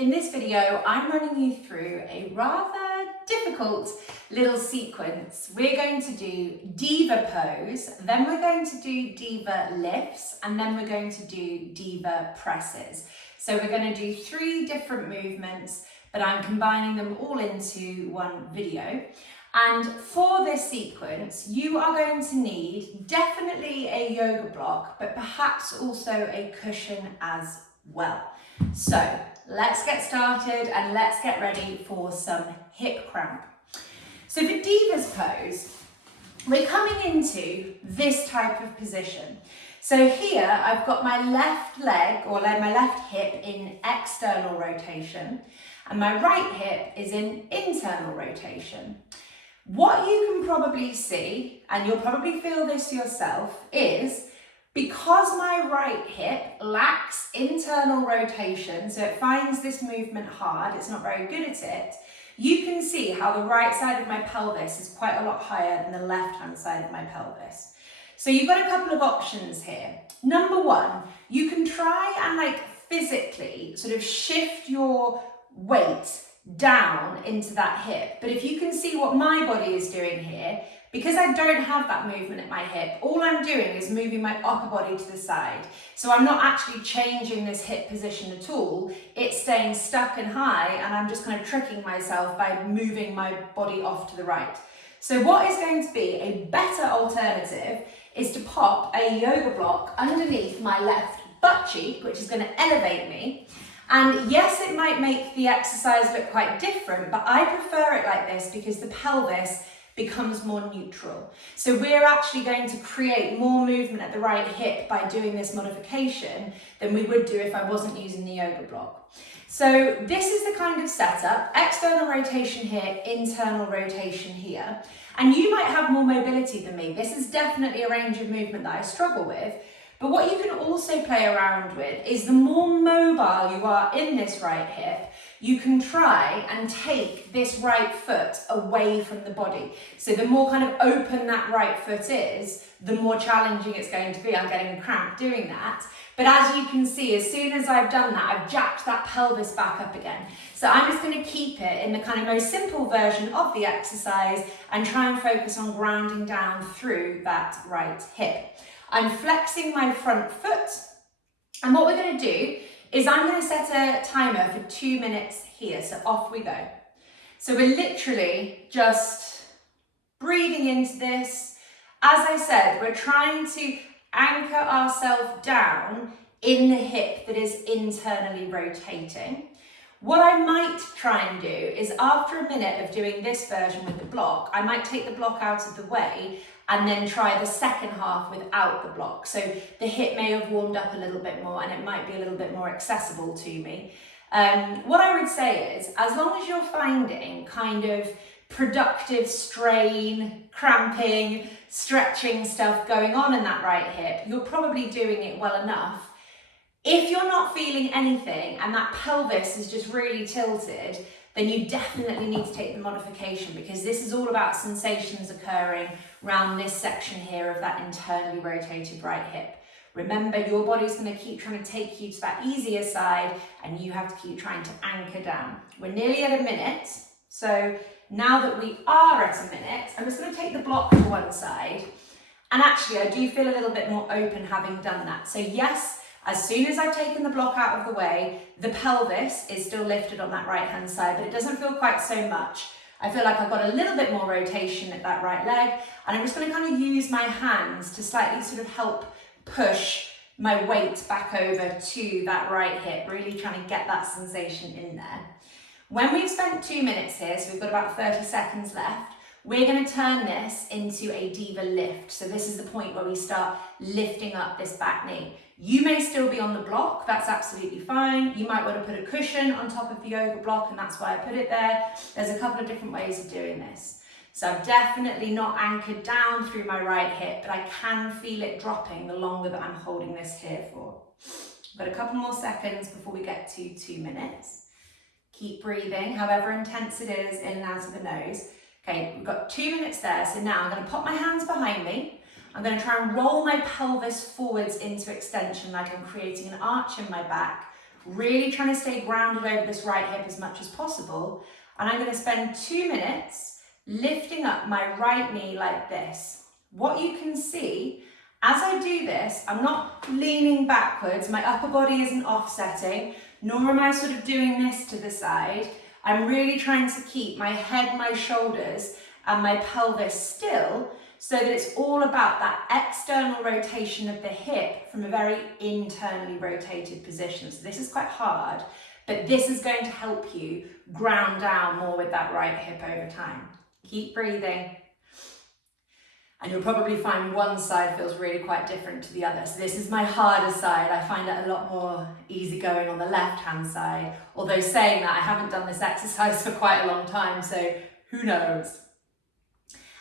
In this video, I'm running you through a rather difficult little sequence. We're going to do Diva Pose, then we're going to do Diva Lifts, and then we're going to do Diva Presses. So we're going to do 3 different movements, but I'm combining them all into one video. And for this sequence, you are going to need definitely a yoga block, but perhaps also a cushion as well. So let's get started and let's get ready for some hip cramp. So for Diva's pose, we're coming into this type of position. So here I've got my left leg or my left hip in external rotation and my right hip is in internal rotation. What you can probably see, and you'll probably feel this yourself, is because my right hip lacks internal rotation, so it finds this movement hard, it's not very good at it, you can see how the right side of my pelvis is quite a lot higher than the left-hand side of my pelvis. So you've got a couple of options here. Number 1, you can try and physically sort of shift your weight down into that hip. But if you can see what my body is doing here, because I don't have that movement at my hip, all I'm doing is moving my upper body to the side. So I'm not actually changing this hip position at all. It's staying stuck and high, and I'm just kind of tricking myself by moving my body off to the right. So what is going to be a better alternative is to pop a yoga block underneath my left butt cheek, which is going to elevate me. And yes, it might make the exercise look quite different, but I prefer it like this because the pelvis becomes more neutral. So we're actually going to create more movement at the right hip by doing this modification than we would do if I wasn't using the yoga block. So this is the kind of setup: external rotation here, internal rotation here. And you might have more mobility than me. This is definitely a range of movement that I struggle with. But what you can also play around with is the more mobile you are in this right hip, you can try and take this right foot away from the body. So the more kind of open that right foot is, the more challenging it's going to be. I'm getting a cramp doing that. But as you can see, as soon as I've done that, I've jacked that pelvis back up again. So I'm just going to keep it in the kind of most simple version of the exercise and try and focus on grounding down through that right hip. I'm flexing my front foot, and what we're going to do is I'm going to set a timer for 2 minutes here, so off we go. So we're literally just breathing into this. As I said, we're trying to anchor ourselves down in the hip that is internally rotating. What I might try and do is, after a minute of doing this version with the block, I might take the block out of the way and then try the second half without the block. So the hip may have warmed up a little bit more and it might be a little bit more accessible to me. What I would say is, as long as you're finding kind of productive strain, cramping, stretching stuff going on in that right hip, you're probably doing it well enough. If you're not feeling anything and that pelvis is just really tilted, then you definitely need to take the modification, because this is all about sensations occurring around this section here of that internally rotated right hip. Remember, your body's going to keep trying to take you to that easier side and you have to keep trying to anchor down. We're nearly at a minute. So now that we are at a minute, I'm just going to take the block to one side. And actually, I do feel a little bit more open having done that. So yes, as soon as I've taken the block out of the way, the pelvis is still lifted on that right-hand side, but it doesn't feel quite so much. I feel like I've got a little bit more rotation at that right leg, and I'm just going to kind of use my hands to slightly sort of help push my weight back over to that right hip, really trying to get that sensation in there. When we've spent 2 minutes here, so we've got about 30 seconds left, we're going to turn this into a Diva lift. So this is the point where we start lifting up this back knee. You may still be on the block, that's absolutely fine. You might want to put a cushion on top of the yoga block, and that's why I put it there. There's a couple of different ways of doing this. So I'm definitely not anchored down through my right hip, but I can feel it dropping the longer that I'm holding this here for. Got a couple more seconds before we get to 2 minutes. Keep breathing, however intense it is, in and out of the nose. Okay, we've got 2 minutes there, so now I'm going to pop my hands behind me. I'm going to try and roll my pelvis forwards into extension, like I'm creating an arch in my back, really trying to stay grounded over this right hip as much as possible. And I'm going to spend 2 minutes lifting up my right knee like this. What you can see, as I do this, I'm not leaning backwards, my upper body isn't offsetting, nor am I sort of doing this to the side. I'm really trying to keep my head, my shoulders, and my pelvis still, so that it's all about that external rotation of the hip from a very internally rotated position. So this is quite hard, but this is going to help you ground down more with that right hip over time. Keep breathing. And you'll probably find one side feels really quite different to the other. So this is my harder side. I find it a lot more easygoing on the left-hand side. Although saying that, I haven't done this exercise for quite a long time, so who knows?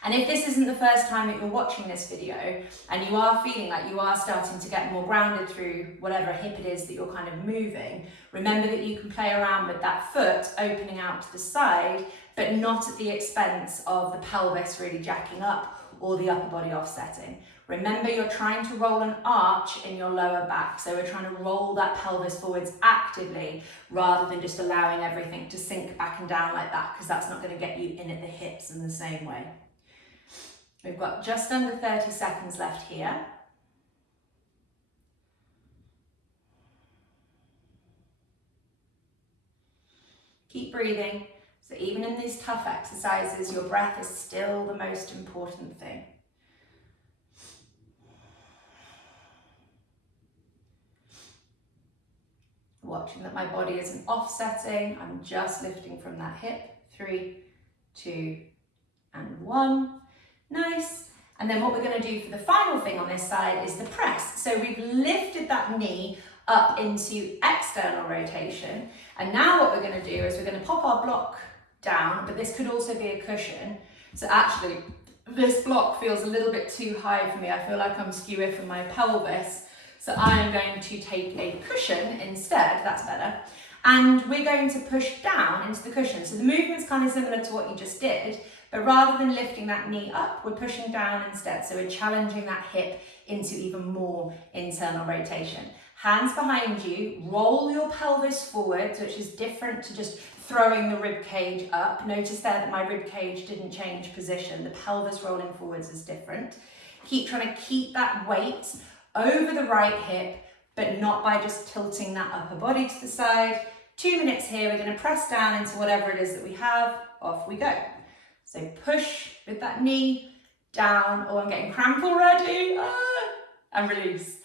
And if this isn't the first time that you're watching this video and you are feeling like you are starting to get more grounded through whatever hip it is that you're kind of moving, remember that you can play around with that foot opening out to the side, but not at the expense of the pelvis really jacking up or the upper body offsetting. Remember, you're trying to roll an arch in your lower back, so we're trying to roll that pelvis forwards actively rather than just allowing everything to sink back and down like that, because that's not going to get you in at the hips in the same way. We've got just under 30 seconds left here. Keep breathing. So even in these tough exercises, your breath is still the most important thing. Watching that my body isn't offsetting, I'm just lifting from that hip. 3, 2, and 1. Nice. And then what we're going to do for the final thing on this side is the press. So we've lifted that knee up into external rotation. And now what we're going to do is we're going to pop our block down, but this could also be a cushion. So actually, this block feels a little bit too high for me. I feel like I'm skewy from my pelvis. So I'm going to take a cushion instead. That's better. And we're going to push down into the cushion. So the movement's kind of similar to what you just did, but rather than lifting that knee up, we're pushing down instead. So we're challenging that hip into even more internal rotation. Hands behind you, roll your pelvis forwards, which is different to just throwing the rib cage up. Notice there that my rib cage didn't change position. The pelvis rolling forwards is different. Keep trying to keep that weight over the right hip, but not by just tilting that upper body to the side. 2 minutes here, we're going to press down into whatever it is that we have. Off we go. So push with that knee down. Oh, I'm getting cramp already. And release.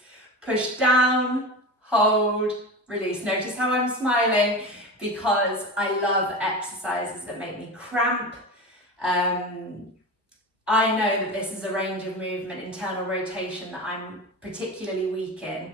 Push down, hold, release. Notice how I'm smiling because I love exercises that make me cramp. I know that this is a range of movement, internal rotation, that I'm particularly weak in.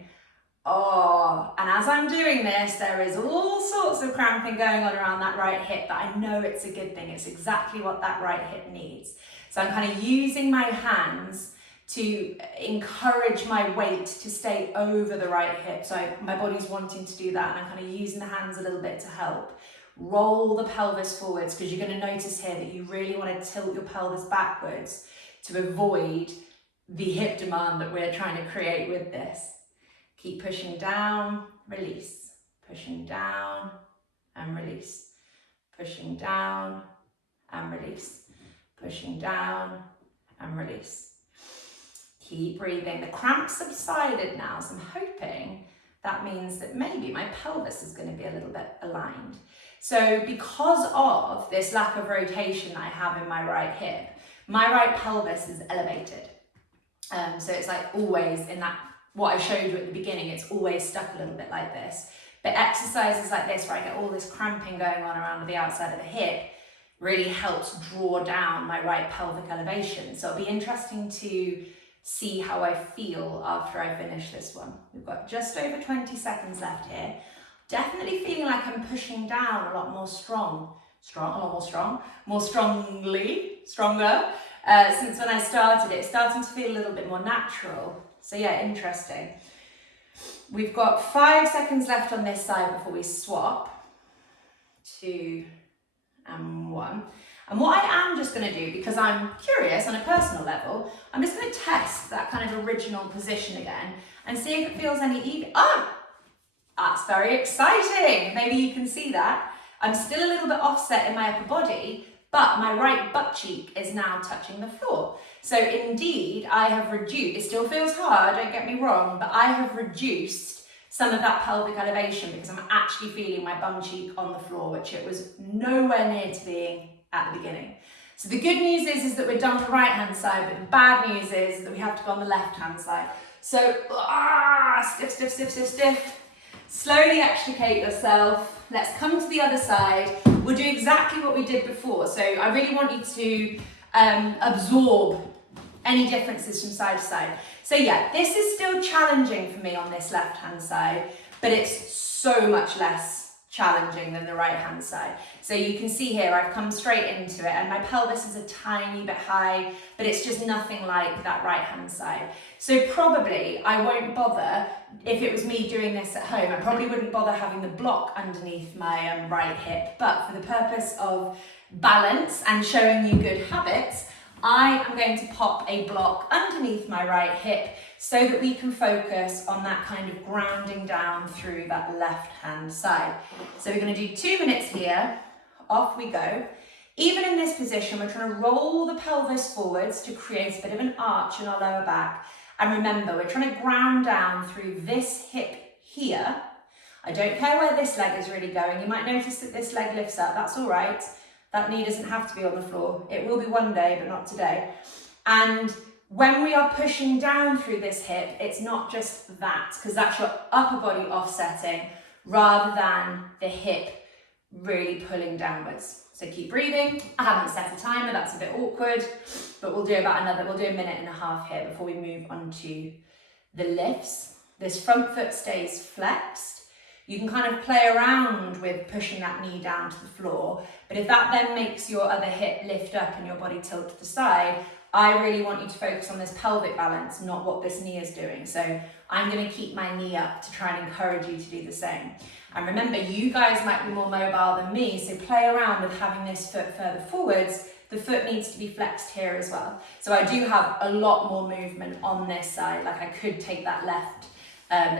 Oh, and as I'm doing this, there is all sorts of cramping going on around that right hip, but I know it's a good thing. It's exactly what that right hip needs. So I'm kind of using my hands to encourage my weight to stay over the right hip. So my body's wanting to do that, and I'm kind of using the hands a little bit to help. Roll the pelvis forwards, because you're going to notice here that you really want to tilt your pelvis backwards to avoid the hip demand that we're trying to create with this. Keep pushing down, release, pushing down and release, pushing down and release, pushing down and release. Keep breathing. The cramp subsided now, so I'm hoping that means that maybe my pelvis is going to be a little bit aligned. So because of this lack of rotation that I have in my right hip, my right pelvis is elevated. So it's like always in that, what I showed you at the beginning, it's always stuck a little bit like this. But exercises like this, where I get all this cramping going on around the outside of the hip, really helps draw down my right pelvic elevation. So it'll be interesting to see how I feel after I finish this one. We've got just over 20 seconds left here. Definitely feeling like I'm pushing down a lot more stronger, since when I started. It's starting to feel a little bit more natural. So yeah, interesting. We've got 5 seconds left on this side before we swap. 2 and 1. And what I am just going to do, because I'm curious on a personal level, I'm just going to test that kind of original position again and see if it feels any even. That's very exciting. Maybe you can see that. I'm still a little bit offset in my upper body, but my right butt cheek is now touching the floor. So indeed, I have reduced, it still feels hard, don't get me wrong, but I have reduced some of that pelvic elevation because I'm actually feeling my bum cheek on the floor, which it was nowhere near to being at the beginning. So the good news is that we're done with the right hand side, but the bad news is that we have to go on the left hand side. So, stiff, stiff, stiff, stiff, stiff. Slowly extricate yourself. Let's come to the other side. We'll do exactly what we did before. So I really want you to absorb any differences from side to side. So yeah, this is still challenging for me on this left hand side, but it's so much less challenging than the right hand side. So you can see here I've come straight into it and my pelvis is a tiny bit high, but it's just nothing like that right hand side. So probably I won't bother, if it was me doing this at home, I probably wouldn't bother having the block underneath my right hip, but for the purpose of balance and showing you good habits, I am going to pop a block underneath my right hip so that we can focus on that kind of grounding down through that left hand side. So we're going to do 2 minutes here, off we go. Even in this position, we're trying to roll the pelvis forwards to create a bit of an arch in our lower back. And remember, we're trying to ground down through this hip here. I don't care where this leg is really going. You might notice that this leg lifts up, that's all right. That knee doesn't have to be on the floor. It will be one day, but not today. And when we are pushing down through this hip, it's not just that, because that's your upper body offsetting rather than the hip really pulling downwards. So keep breathing. I haven't set a timer, that's a bit awkward, but we'll do a minute and a half here before we move on to the lifts. This front foot stays flexed. You can kind of play around with pushing that knee down to the floor, but if that then makes your other hip lift up and your body tilt to the side, I really want you to focus on this pelvic balance, not what this knee is doing. So I'm going to keep my knee up to try and encourage you to do the same. And remember, you guys might be more mobile than me, so play around with having this foot further forwards. The foot needs to be flexed here as well. So I do have a lot more movement on this side, like I could take that left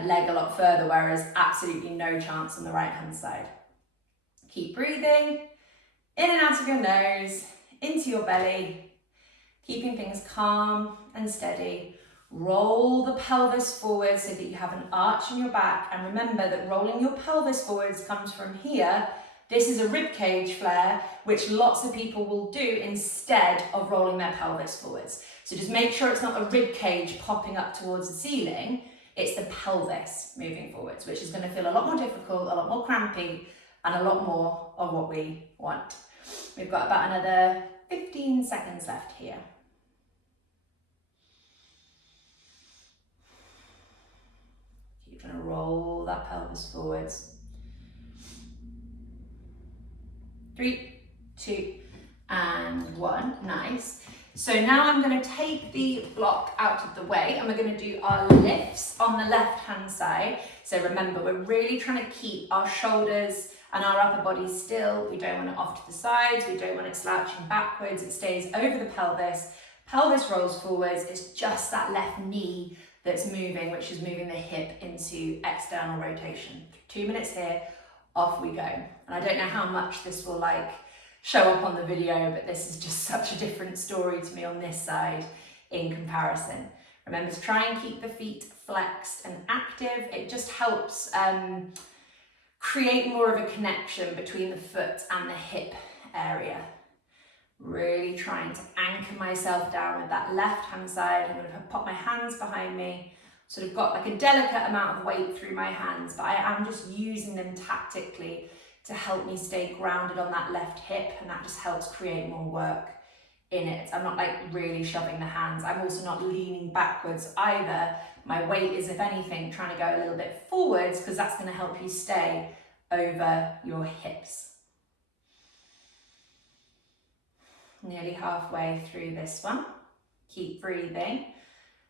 leg a lot further, whereas absolutely no chance on the right hand side. Keep breathing, in and out of your nose, into your belly, keeping things calm and steady. Roll the pelvis forward so that you have an arch in your back, and remember that rolling your pelvis forwards comes from here. This is a rib cage flare, which lots of people will do instead of rolling their pelvis forwards. So just make sure it's not a rib cage popping up towards the ceiling. It's the pelvis moving forwards, which is going to feel a lot more difficult, a lot more crampy, and a lot more of what we want. We've got about another 15 seconds left here. Keep trying to roll that pelvis forwards. 3, 2, and 1. Nice. So now I'm going to take the block out of the way and we're going to do our lifts on the left hand side. So remember, we're really trying to keep our shoulders and our upper body still. We don't want it off to the sides, we don't want it slouching backwards, it stays over the pelvis. Pelvis rolls forwards, it's just that left knee that's moving, which is moving the hip into external rotation. 2 minutes here, off we go. And I don't know how much this will show up on the video, but this is just such a different story to me on this side in comparison. Remember to try and keep the feet flexed and active. It just helps create more of a connection between the foot and the hip area. Really trying to anchor myself down with that left hand side. I'm going to pop my hands behind me, sort of got like a delicate amount of weight through my hands, but I am just using them tactically to help me stay grounded on that left hip, and that just helps create more work in it. I'm not really shoving the hands. I'm also not leaning backwards either. My weight is, if anything, trying to go a little bit forwards because that's going to help you stay over your hips. Nearly halfway through this one. Keep breathing.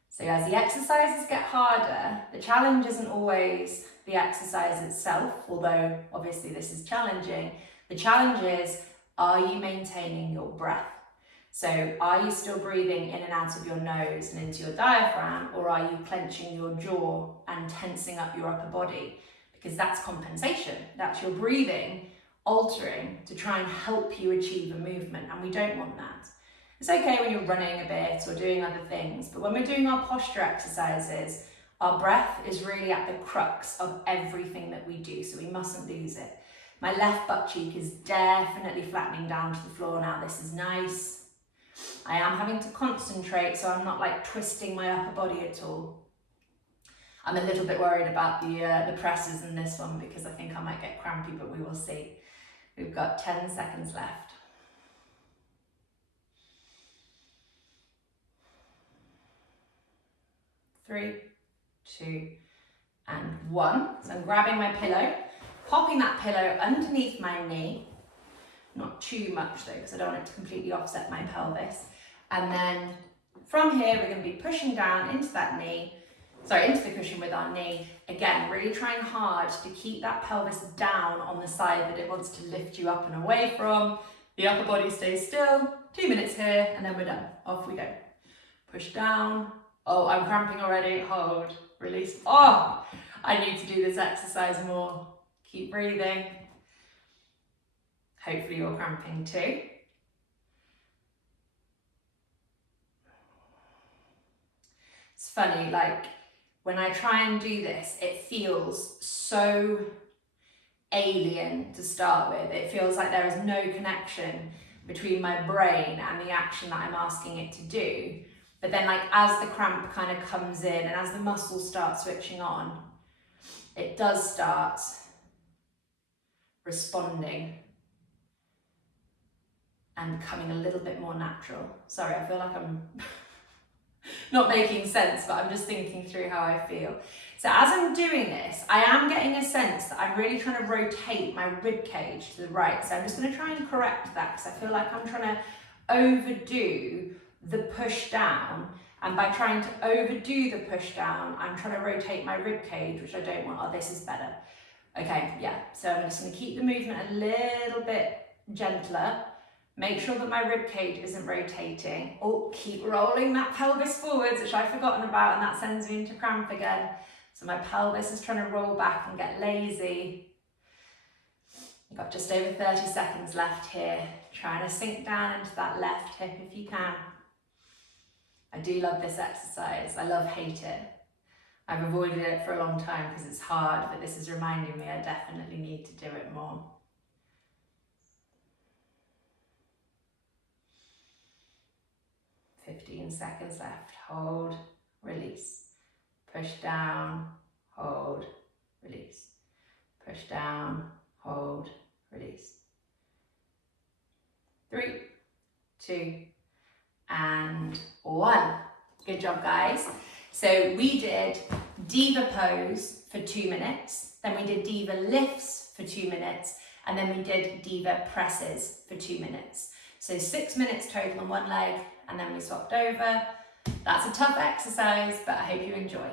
So as the exercises get harder, the challenge isn't always the exercise itself, although obviously this is challenging. The challenge is, are you maintaining your breath? So are you still breathing in and out of your nose and into your diaphragm, or are you clenching your jaw and tensing up your upper body? because that's compensation. That's your breathing altering to try and help you achieve a movement, and we don't want that. It's okay when you're running a bit or doing other things, but when we're doing our posture exercises, our breath is really at the crux of everything that we do, so we mustn't lose it. My left butt cheek is definitely flattening down to the floor now. This is nice. I am having to concentrate, so I'm not like twisting my upper body at all. I'm a little bit worried about the presses in this one because I think I might get crampy, but we will see. We've got 10 seconds left. 3, 2, and 1. So I'm grabbing my pillow, popping that pillow underneath my knee, not too much though, because I don't want it to completely offset my pelvis. And then from here, we're going to be pushing down into that knee, into the cushion with our knee. Again, really trying hard to keep that pelvis down on the side that it wants to lift you up and away from. The upper body stays still. 2 minutes here, and then we're done. Off we go. Push down. Oh, I'm cramping already. Hold, release. Oh, I need to do this exercise more. Keep breathing. Hopefully you're cramping too. It's funny, like when I try and do this, it feels so alien to start with. It feels like there is no connection between my brain and the action that I'm asking it to do. But then like as the cramp kind of comes in and as the muscles start switching on, it does start responding and becoming a little bit more natural. Sorry, I feel like I'm not making sense, but I'm just thinking through how I feel. So as I'm doing this, I am getting a sense that I'm really trying to rotate my rib cage to the right. So I'm just going to try and correct that because I feel like I'm trying to overdo the push down. And by trying to overdo the push down, I'm trying to rotate my rib cage, which I don't want. Oh, this is better. Okay, yeah. So I'm just going to keep the movement a little bit gentler. Make sure that my rib cage isn't rotating. Oh, keep rolling that pelvis forwards, which I've forgotten about, and that sends me into cramp again. So my pelvis is trying to roll back and get lazy. You've got just over 30 seconds left here. Trying to sink down into that left hip if you can. I do love this exercise. I hate it. I've avoided it for a long time because it's hard, but this is reminding me I definitely need to do it more. Fifteen seconds left. Hold, release. Push down, hold, release. Push down, hold, release. 3, 2, and 1. Good job, guys. So we did Diva Pose for 2 minutes, then we did Diva Lifts for 2 minutes, and then we did Diva Presses for 2 minutes. So 6 minutes total on one leg, and then we swapped over. That's a tough exercise, but I hope you enjoy.